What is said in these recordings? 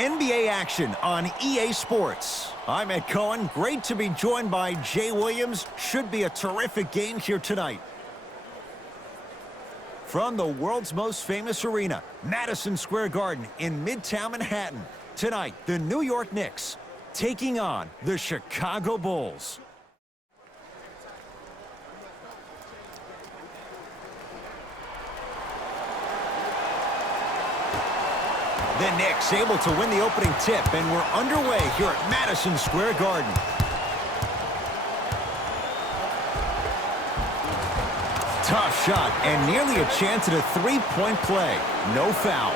NBA action on EA Sports. I'm Ed Cohen. Great to be joined by Jay Williams. Should be a terrific game here tonight. From the world's most famous arena, Madison Square Garden in Midtown Manhattan. Tonight, the New York Knicks taking on the Chicago Bulls. The Knicks able to win the opening tip, and we're underway here at Madison Square Garden. Tough shot, and nearly a chance at a three-point play. No foul.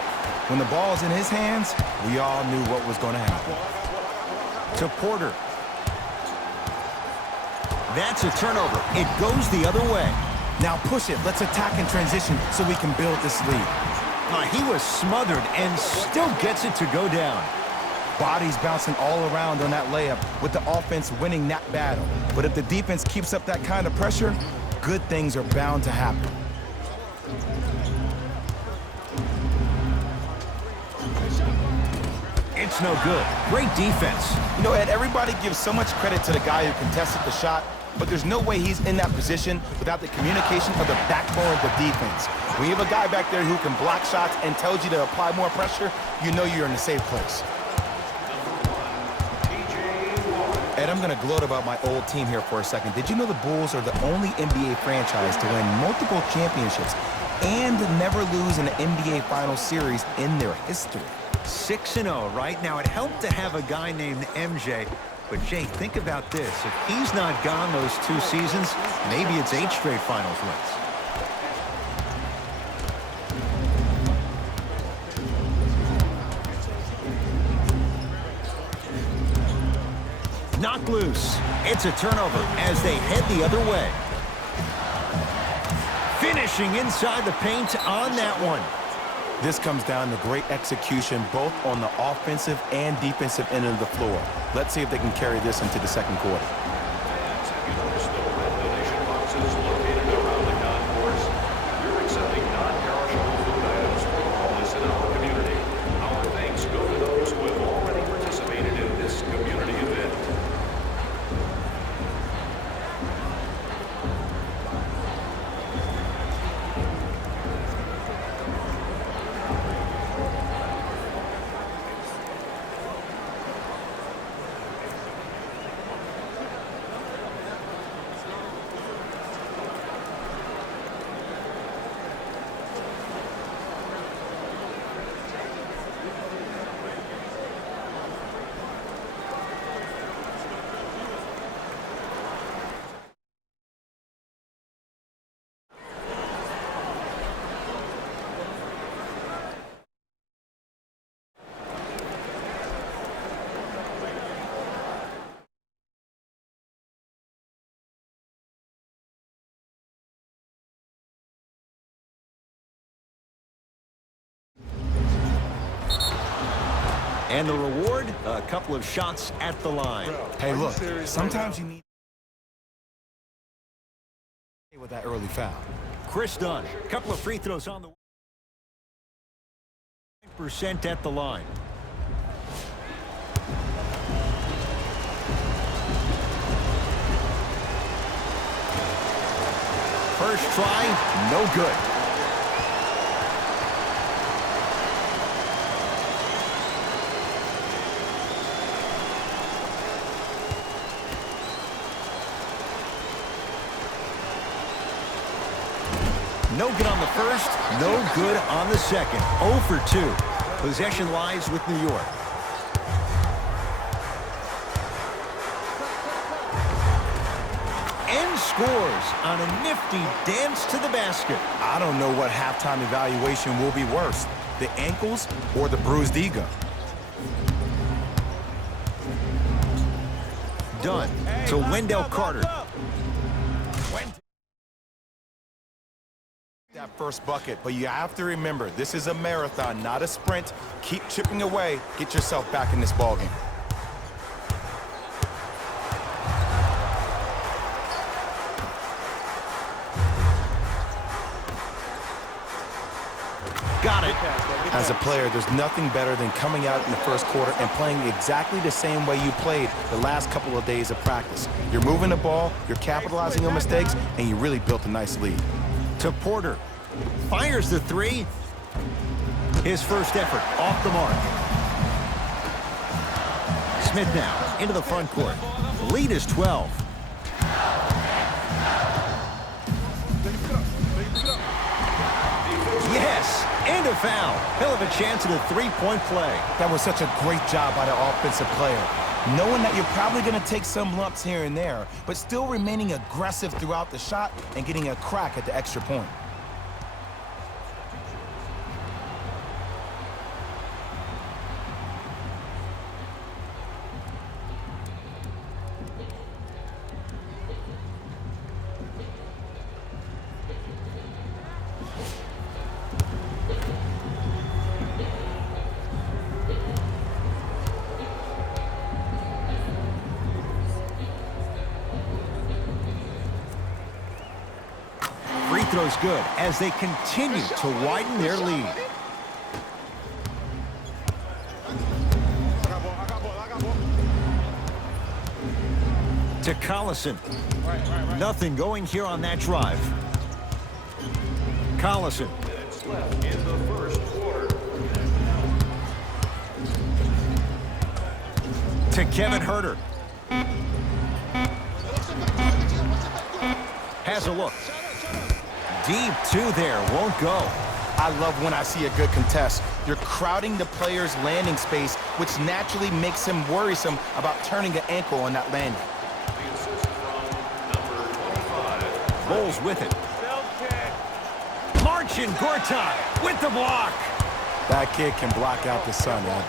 When the ball's in his hands, we all knew what was going to happen. To Porter. That's a turnover. It goes the other way. Now push it. Let's attack in transition so we can build this lead. He was smothered and still gets it to go down. Bodies bouncing all around on that layup with the offense winning that battle. But if the defense keeps up that kind of pressure, good things are bound to happen. It's no good. Great defense. You know, Ed, everybody gives so much credit to the guy who contested the shot, but there's no way he's in that position without the communication of the backbone of the defense. When you have a guy back there who can block shots and tells you to apply more pressure, you know you're in a safe place. Ed, I'm going to gloat about my old team here for a second. Did you know the Bulls are the only NBA franchise to win multiple championships and never lose an NBA Finals series in their history? 6-0 right now. It helped to have a guy named MJ. But, Jay, think about this. If he's not gone those 2 seasons, maybe it's 8 straight finals wins. Knocked loose. It's a turnover as they head the other way. Finishing inside the paint on that one. This comes down to great execution both on the offensive and defensive end of the floor. Let's see if they can carry this into the second quarter. And the reward, a couple of shots at the line. Hey, look, sometimes you need with that early foul. Chris Dunn, a couple of free throws on the 9% at the line. First try, no good. No good on the first, no good on the second. 0 for 2. Possession lies with New York. And scores on a nifty dance to the basket. I don't know what halftime evaluation will be worse, the ankles or the bruised ego. Dunn to Wendell Carter. That first bucket, but you have to remember, this is a marathon, not a sprint. Keep chipping away. Get yourself back in this ballgame. Got it. As a player, there's nothing better than coming out in the first quarter and playing exactly the same way you played the last couple of days of practice. You're moving the ball, you're capitalizing on mistakes, and you really built a nice lead. To Porter. Fires the three. His first effort off the mark. Smith now into the front court. The lead is 12. Yes, and a foul. He'll have a chance at a three-point play. That was such a great job by the offensive player. Knowing that you're probably going to take some lumps here and there, but still remaining aggressive throughout the shot and getting a crack at the extra point. Free throw's good as they continue to widen their lead. To Collison. Nothing going here on that drive. Collison. In the first quarter. To Kevin Huerter. Has a look. Deep two there, won't go. I love when I see a good contest. You're crowding the player's landing space, which naturally makes him worrisome about turning an ankle on that landing. The assist from number 25. Bulls with it. Marcin Gortat with the block. That kid can block out the sun, Ed.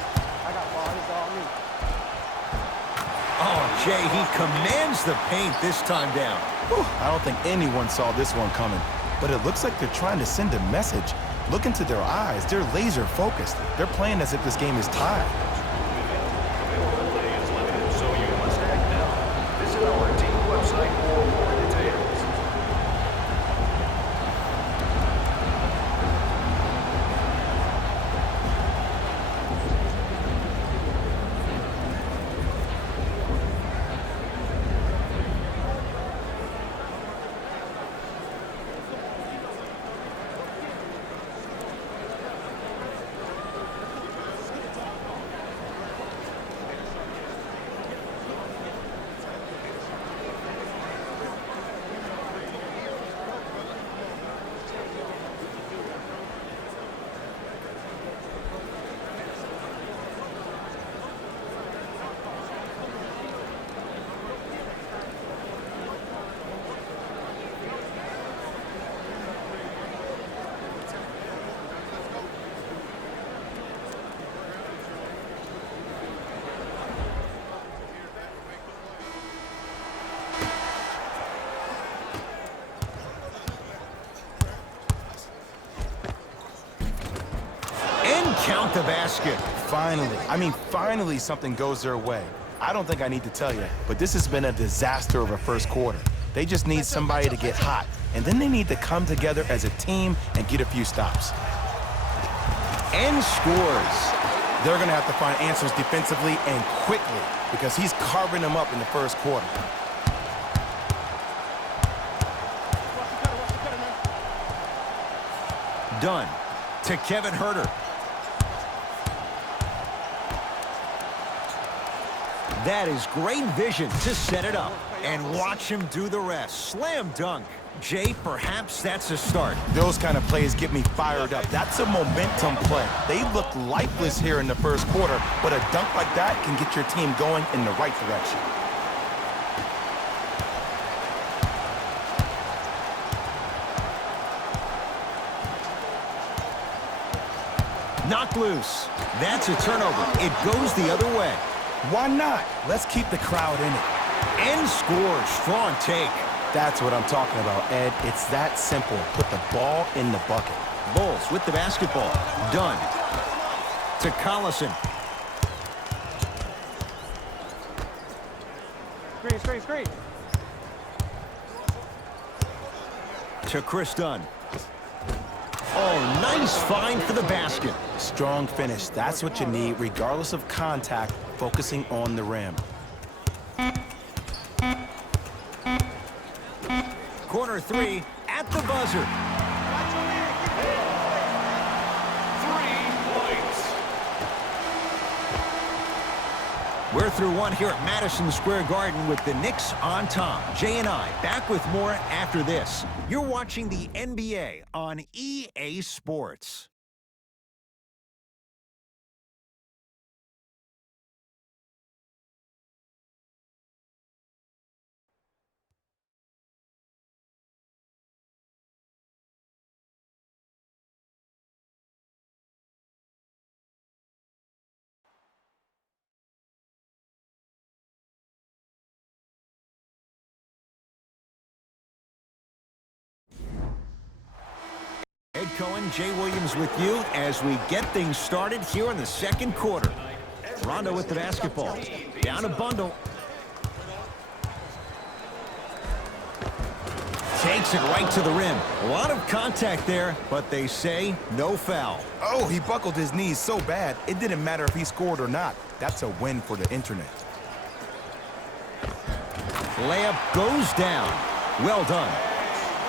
Oh, Jay, he commands the paint this time down. Whew, I don't think anyone saw this one coming, but it looks like they're trying to send a message. Look into their eyes. They're laser focused. They're playing as if this game is tied. Availability is limited, so you must act now. Visit our team website for more details. Count the basket. Finally something goes their way. I don't think I need to tell you, but this has been a disaster of a first quarter. They just need somebody to get hot, and then they need to come together as a team and get a few stops. And scores. They're going to have to find answers defensively and quickly because he's carving them up in the first quarter. Done. To Kevin Huerter. That is great vision to set it up. And watch him do the rest. Slam dunk. Jay, perhaps that's a start. Those kind of plays get me fired up. That's a momentum play. They looked lifeless here in the first quarter, but a dunk like that can get your team going in the right direction. Knocked loose. That's a turnover. It goes the other way. Why not? Let's keep the crowd in it. And scores. Strong take. That's what I'm talking about, Ed. It's that simple. Put the ball in the bucket. Bulls with the basketball. Done. To Collison. Screen. To Chris Dunn. Oh, nice find for the basket. Strong finish. That's what you need, regardless of contact, focusing on the rim. Corner three at the buzzer. 3 points. We're through one here at Madison Square Garden with the Knicks on top. Jay and I back with more after this. You're watching the NBA on EA Sports. Ed Cohen, Jay Williams with you as we get things started here in the second quarter. Rondo with the basketball. Down a bundle. Takes it right to the rim. A lot of contact there, but they say no foul. Oh, he buckled his knees so bad, it didn't matter if he scored or not. That's a win for the internet. Layup goes down. Well done.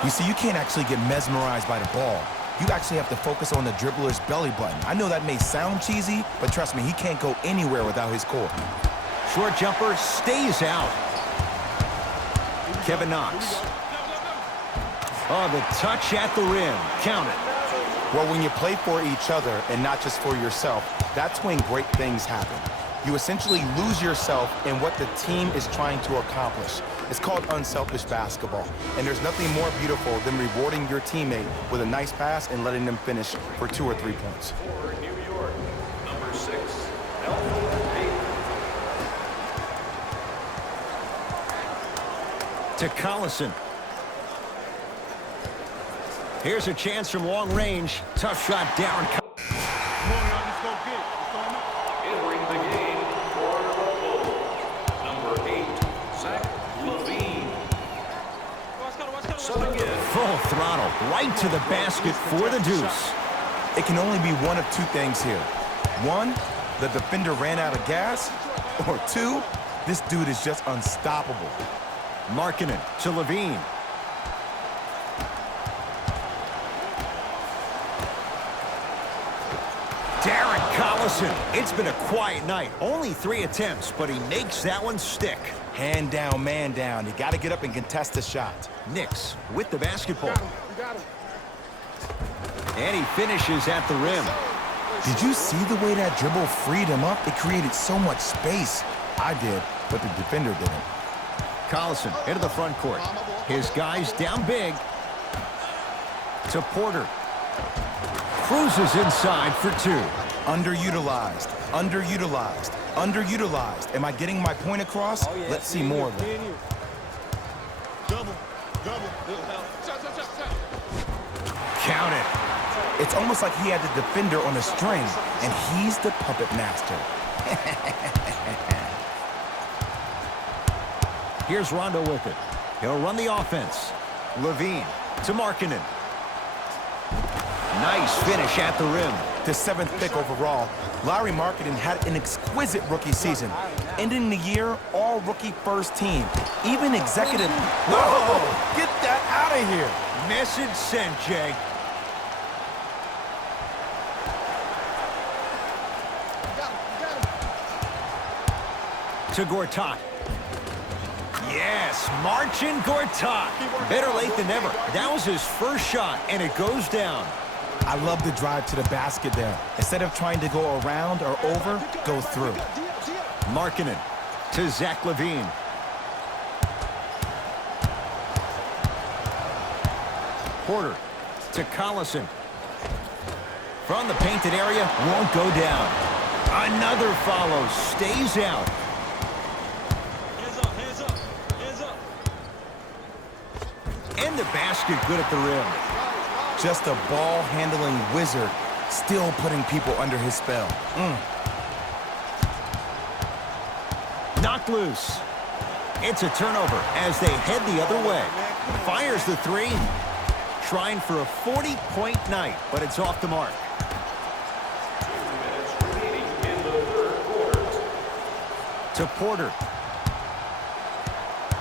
You see, you can't actually get mesmerized by the ball. You actually have to focus on the dribbler's belly button. I know that may sound cheesy, but trust me, he can't go anywhere without his core. Short jumper stays out. Kevin Knox. Oh, the touch at the rim. Count it. Well, when you play for each other and not just for yourself, that's when great things happen. You essentially lose yourself in what the team is trying to accomplish. It's called unselfish basketball. And there's nothing more beautiful than rewarding your teammate with a nice pass and letting them finish for 2 or 3 points. For New York, number 6, Elfrid Payton. To Collison. Here's a chance from long range. Tough shot down. Entering the game for the Bulls, number 8, Zach LaVine. So again, Full throttle right to the basket for the deuce. It can only be one of 2 things here. 1, the defender ran out of gas. Or 2, this dude is just unstoppable. Markkanen to LaVine. Darren Collison. It's been a quiet night. Only 3 attempts, but he makes that one stick. Hand down, man down. You got to get up and contest the shot. Knicks with the basketball. And he finishes at the rim. Did you see the way that dribble freed him up? It created so much space. I did, but the defender didn't. Collison into the front court. His guys down big. To Porter. Cruises inside for 2. Underutilized, underutilized, underutilized. Am I getting my point across? Let's see more of it. Count it. It's almost like he had the defender on a string, and he's the puppet master. Here's Rondo with it. He'll run the offense. LaVine to Markkanen. Nice finish at the rim. The 7th pick overall, Larry Markkanen had an exquisite rookie season. Ending the year, all rookie first team. Even executive... Whoa! Get that out of here! Message sent, Jay. To Gortat. Yes, Marcin Gortat. Better late than never. That was his first shot, and it goes down. I love the drive to the basket there. Instead of trying to go around or over, go through. Markkanen to Zach LaVine. Porter to Collison. From the painted area, won't go down. Another follow, stays out. Hands up. And the basket good at the rim. Just a ball-handling wizard, still putting people under his spell. Knocked loose. It's a turnover as they head the other way. Fires the 3. trying for a 40-point night, but it's off the mark. 2 minutes remaining in the third quarter. To Porter.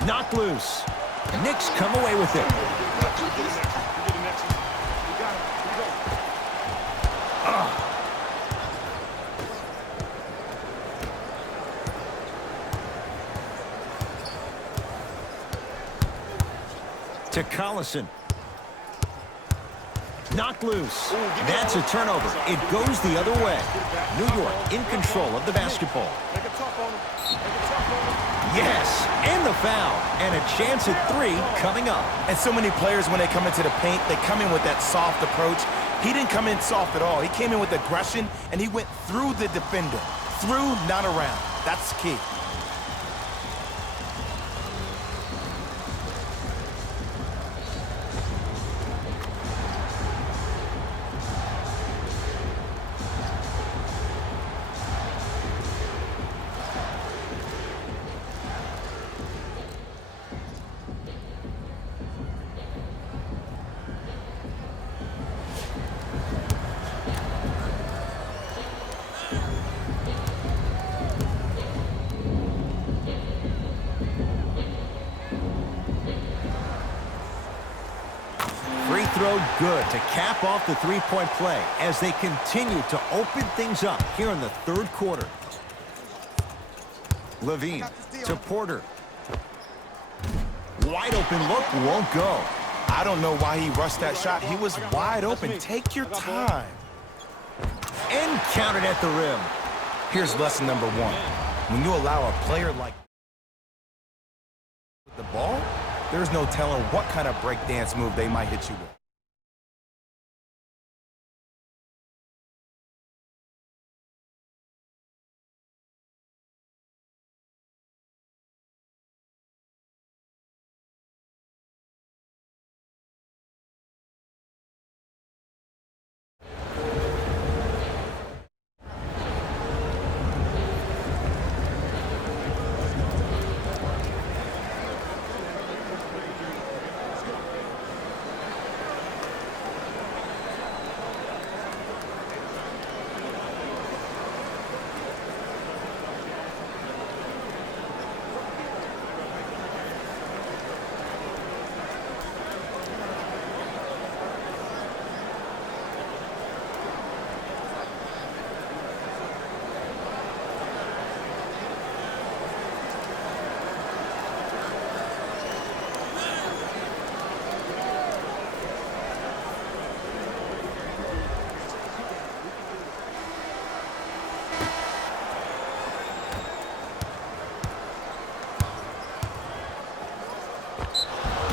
Knocked loose. Knicks come away with it. To Collison. Knocked loose. That's a turnover. It goes the other way. New York in control of the basketball. Yes, and the foul. And a chance at 3 coming up. And so many players, when they come into the paint, they come in with that soft approach. He didn't come in soft at all. He came in with aggression, and he went through the defender. Through, not around. That's key. Free throw good to cap off the three-point play as they continue to open things up here in the third quarter. Levine to Porter. Wide open look won't go. I don't know why he rushed that shot. He was wide open. Take your time. And counted at the rim. Here's lesson number 1. When you allow a player like the ball, there's no telling what kind of breakdance move they might hit you with.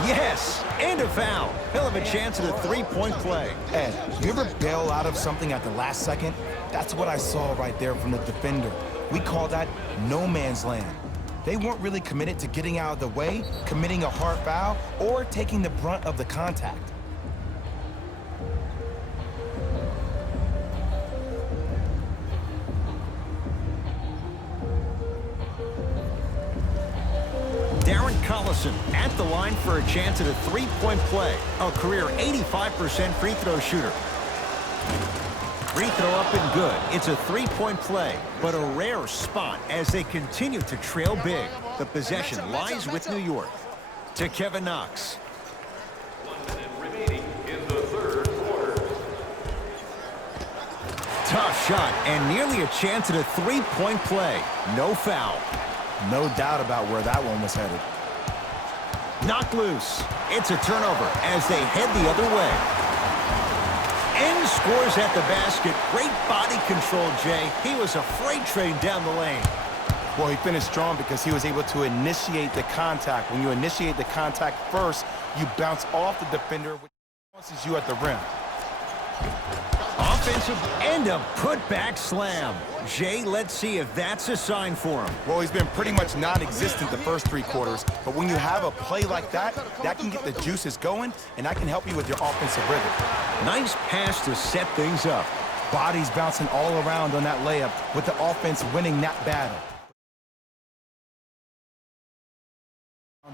Yes, and a foul. He'll have a chance at a three-point play. Ed, you ever bail out of something at the last second? That's what I saw right there from the defender. We call that no man's land. They weren't really committed to getting out of the way, committing a hard foul, or taking the brunt of the contact. Collison at the line for a chance at a three-point play. A career 85% free throw shooter. Free throw up and good. It's a three-point play, but a rare spot as they continue to trail big. The possession lies with New York. To Kevin Knox. 1 minute remaining in the third quarter. Tough shot and nearly a chance at a three-point play. No foul. No doubt about where that one was headed. Knocked loose. It's a turnover as they head the other way. And scores at the basket. Great body control, Jay. He was a freight train down the lane. Well, he finished strong because he was able to initiate the contact. When you initiate the contact first, you bounce off the defender, which bounces you at the rim. Offensive and a putback slam. Jay, let's see if that's a sign for him. Well, he's been pretty much non-existent the first 3 quarters, but when you have a play like that, that can get the juices going, and that can help you with your offensive rhythm. Nice pass to set things up. Bodies bouncing all around on that layup with the offense winning that battle.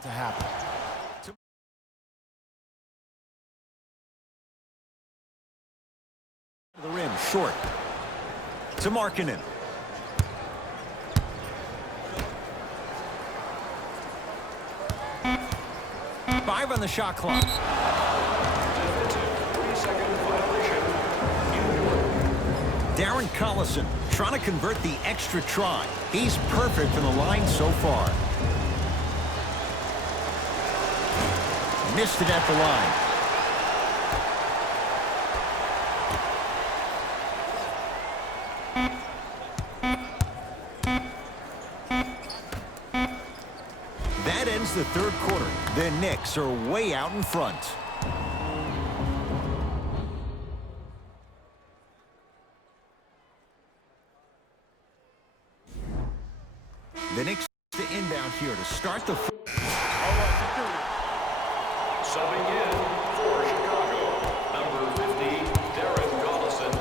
To happen. The rim, short. To Markkanen. Five on the shot clock. Darren Collison trying to convert the extra try. He's perfect from the line so far. Missed it at the line. That ends the third quarter. The Knicks are way out in front. The Knicks to inbound here to start the... Subbing in for Chicago, number 50, Darren Collison.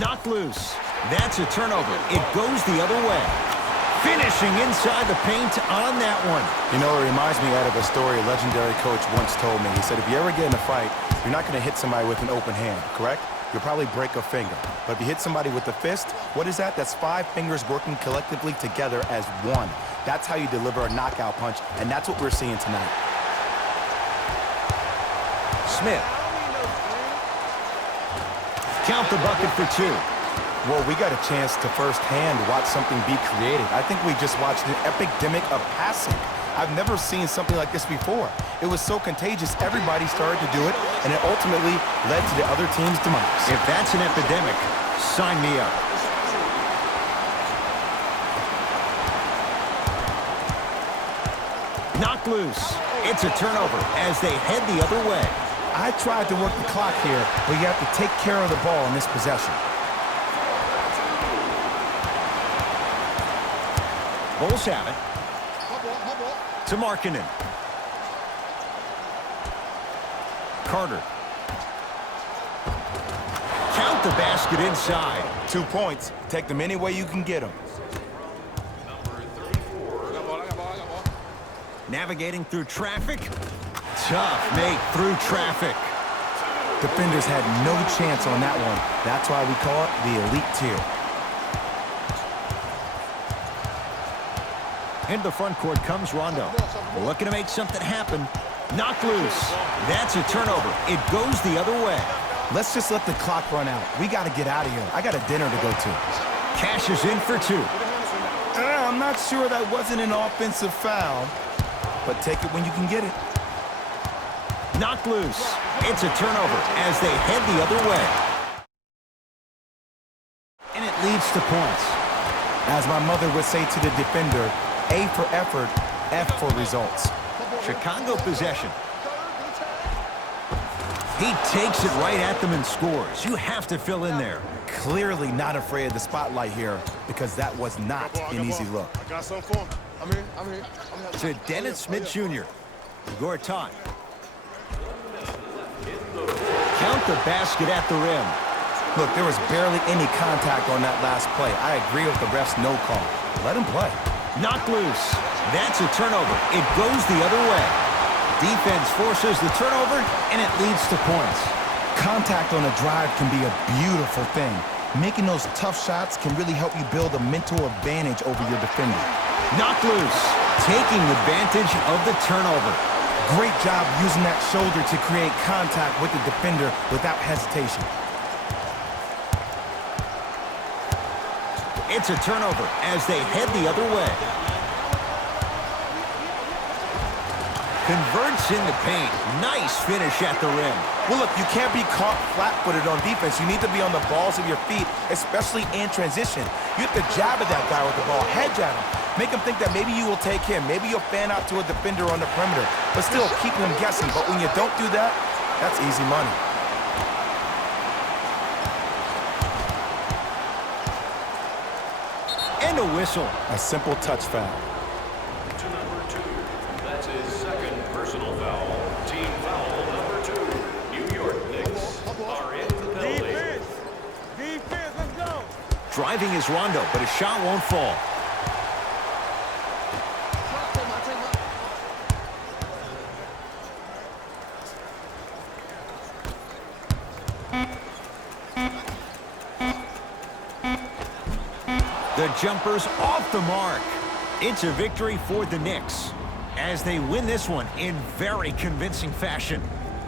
Knocked loose. That's a turnover. It goes the other way. Finishing inside the paint on that one. You know, it reminds me out of a story a legendary coach once told me. He said, if you ever get in a fight, you're not going to hit somebody with an open hand, correct? You'll probably break a finger. But if you hit somebody with a fist, what is that? That's 5 fingers working collectively together as one. That's how you deliver a knockout punch, and that's what we're seeing tonight. Smith. Count the bucket for 2. Well, we got a chance to firsthand watch something be created. I think we just watched an epidemic of passing. I've never seen something like this before. It was so contagious, everybody started to do it, and it ultimately led to the other team's demise. If that's an epidemic, sign me up. Knocked loose. It's a turnover as they head the other way. I tried to work the clock here, but you have to take care of the ball in this possession. Bulls have it. To Markkanen. Carter. Count the basket inside. 2 points. Take them any way you can get them. Navigating through traffic. Tough make through traffic. Defenders had no chance on that one. That's why we call it the elite tier. Into the front court comes Rondo. Looking to make something happen. Knocked loose. That's a turnover. It goes the other way. Let's just let the clock run out. We got to get out of here. I got a dinner to go to. Cashes in for 2. I'm not sure that wasn't an offensive foul, but take it when you can get it. Knocked loose. It's a turnover as they head the other way. And it leads to points. As my mother would say to the defender, A for effort, F for results. Chicago possession. He takes it right at them and scores. You have to fill in there. Clearly not afraid of the spotlight here because that was not an easy look. I got something for him. I'm here. To Dennis Smith Jr. Gortat. Count the basket at the rim. Look, there was barely any contact on that last play. I agree with the ref's no call. Let him play. Knocked loose. That's a turnover. It goes the other way. Defense forces the turnover, and it leads to points. Contact on a drive can be a beautiful thing. Making those tough shots can really help you build a mental advantage over your defender. Knocked loose. Taking advantage of the turnover. Great job using that shoulder to create contact with the defender without hesitation. It's a turnover as they head the other way. Converts in the paint. Nice finish at the rim. Well, look, you can't be caught flat-footed on defense. You need to be on the balls of your feet, especially in transition. You have to jab at that guy with the ball, head jab him. Make him think that maybe you will take him. Maybe you'll fan out to a defender on the perimeter, but still keep him guessing. But when you don't do that, that's easy money. And a whistle. A simple touch foul. To number 2. That's his second personal foul. Team foul number 2. New York Knicks are in the penalty. Defense, let's go. Driving is Rondo, but his shot won't fall. The jumper's off the mark. It's a victory for the Knicks as they win this one in very convincing fashion.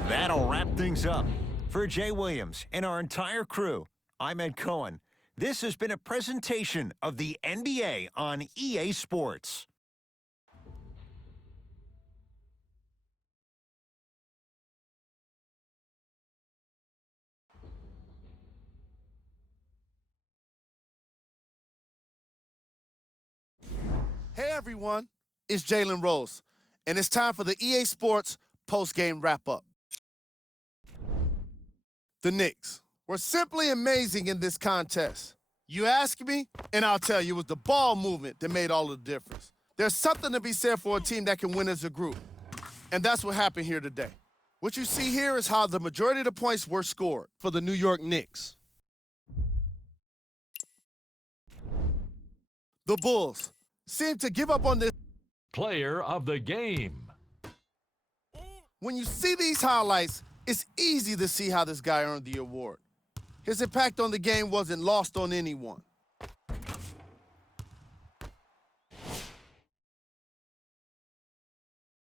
That'll wrap things up. For Jay Williams and our entire crew, I'm Ed Cohen. This has been a presentation of the NBA on EA Sports. Hey everyone, it's Jalen Rose, and it's time for the EA Sports post-game wrap-up. The Knicks were simply amazing in this contest. You ask me, and I'll tell you, it was the ball movement that made all the difference. There's something to be said for a team that can win as a group, and that's what happened here today. What you see here is how the majority of the points were scored for the New York Knicks. The Bulls seem to give up on this. Player of the game. When you see these highlights, it's easy to see how this guy earned the award. His impact on the game wasn't lost on anyone.